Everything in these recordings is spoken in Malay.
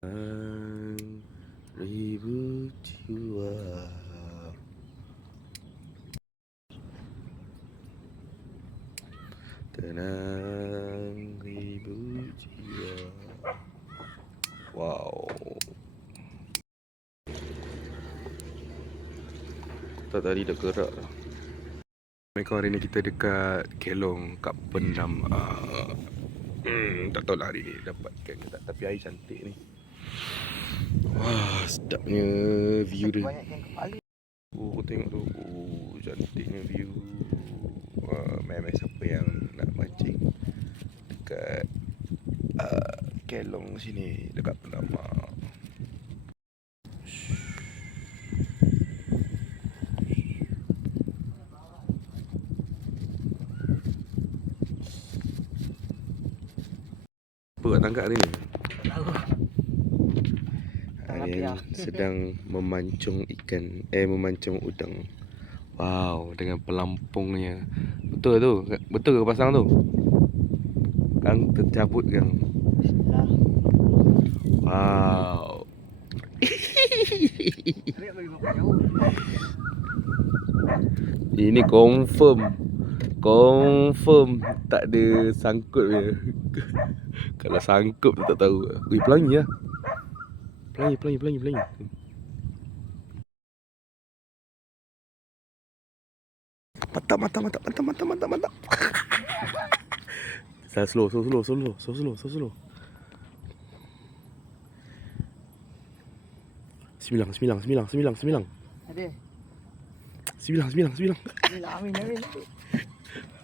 Ribu jiwa. Tenang ribu jiwa. Wow. Tak tadi dah gerak dah. Assalamualaikum, hari ni kita dekat Kelong kat Pendam. Tak tahu lah hari ni dapat ikan ke tak. Tapi air cantik ni. Wah, sedapnya view dia. Banyak yang kepala. Oh, tengok tu. Oh, cantiknya view. Wah, mai-mai siapa yang nak mancing dekat Kelong sini, dekat Pendama. Apa kat tangkap hari ni? Yang sedang memancung ikan, memancung udang. Wow, dengan pelampungnya. Betul tu? Betul ke pasang tu? Kang tercabut kang. Wow. Ini confirm tak ada sangkut dia. Kalau sangkut tu tak tahu. Weh, pelangi lah. Pelangi. Mantap. Saya slow. Sembilan. Ada. 9. Amin.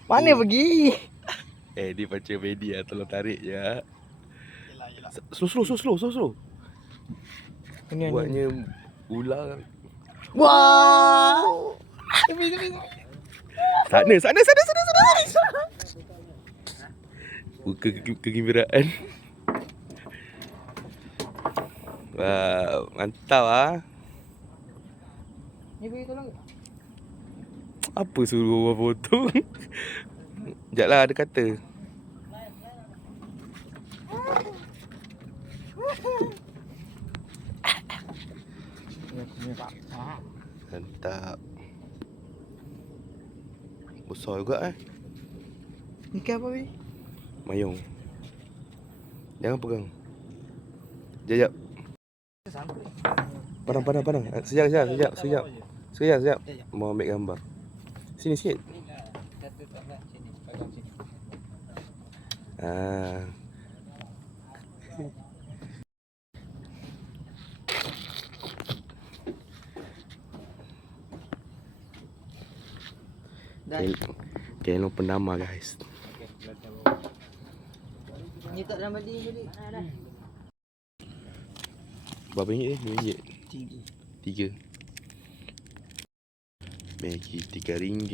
Mana pergi? Dia macam media, tolong tarik je. Slow. Buatnya ular. Wah. Tepi. Sana. Buka kegembiraan. Wah, mantap ah. Ni pergi tolong. Apa suruh orang potong? Sekejap lah, ada kata. Mantap. Besar juga Ni ikan apa ni? Mayung. Jangan pegang. Sekejap. Padang. Sekejap. Mau ambil gambar. Sini sikit. Kelong Pendama guys. Ni tak dalam balik. Mana dah? Berapa ringgit ni? RM3. 3. Maggi RM3.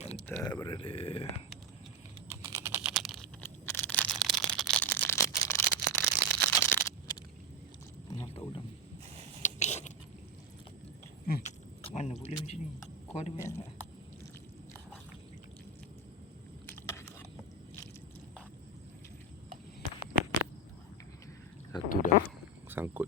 Mantap brother. Nampak udang. Mana boleh macam ni? Kau ada banyak tak? Satu dah sangkut.